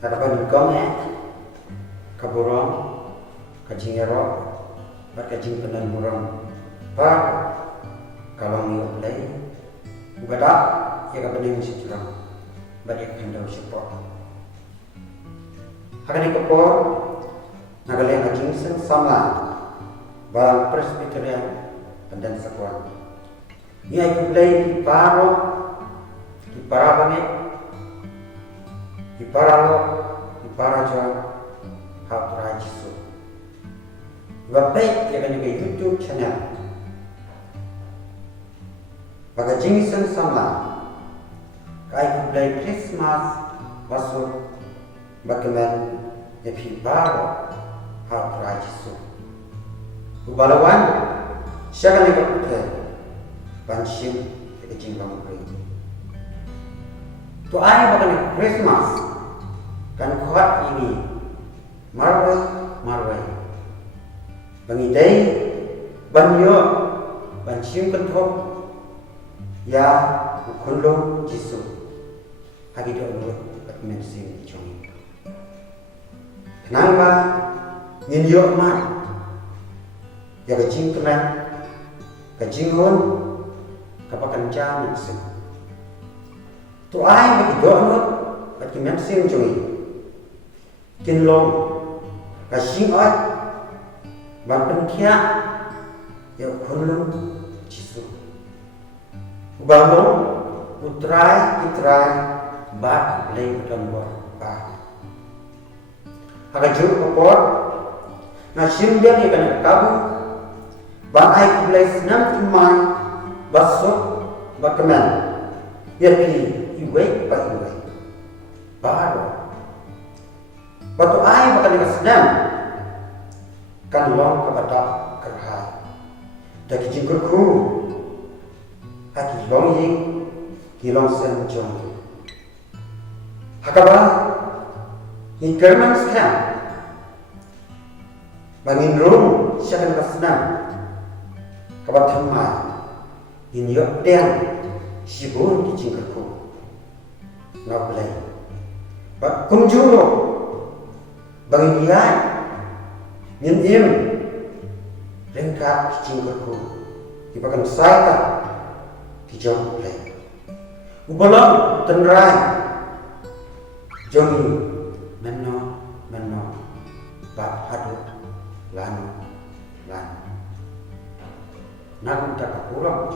harapan kome kaburong kajingero bat kajing penan burong pa kalong yo play ubada ya ka pening si curang bat ya kendau support hakani ko nagale kajing sen sama barang presbyterian pandan sakuan ni ay play di paro di parabane di paralo di paraja hapra jisu website ya kan juga YouTube channel baga jingsen sama kai play Christmas masuk bagaimana ya pi paro hapra jisu ubalawan siapa ni kapte banshim ke jingbang kri to ai baga Christmas kan kuat ini marwai bangidai banyo banshim kentop ya ukulung jisu hagi do lo batmen sim chong kenapa ninyo ma ya kajing kenan kajing hon kapakan jam sim to ai bagi do lo batmen sim chong kinlong kasing ot bang penkia ya kulung jisu ubalo utrai bat play bukan ba aga jur opor na simbian ikan kabu bang ai play senam timai basuk bakaman ya pi iwe baru waktu ai bakal dikasnam kan long kepada kerhai dak jingkurku haki long ying kilong sen jong hakaba ni kerman skam bangin rum syakan kasnam kabat thamma in yok den sibun ki jingkurku ngablai bak kumjuro bagi dia im lengkap cingkurku dipakan saya dijauh play ubalang tenrai jongi menno bab hadu lan nagu tak kurang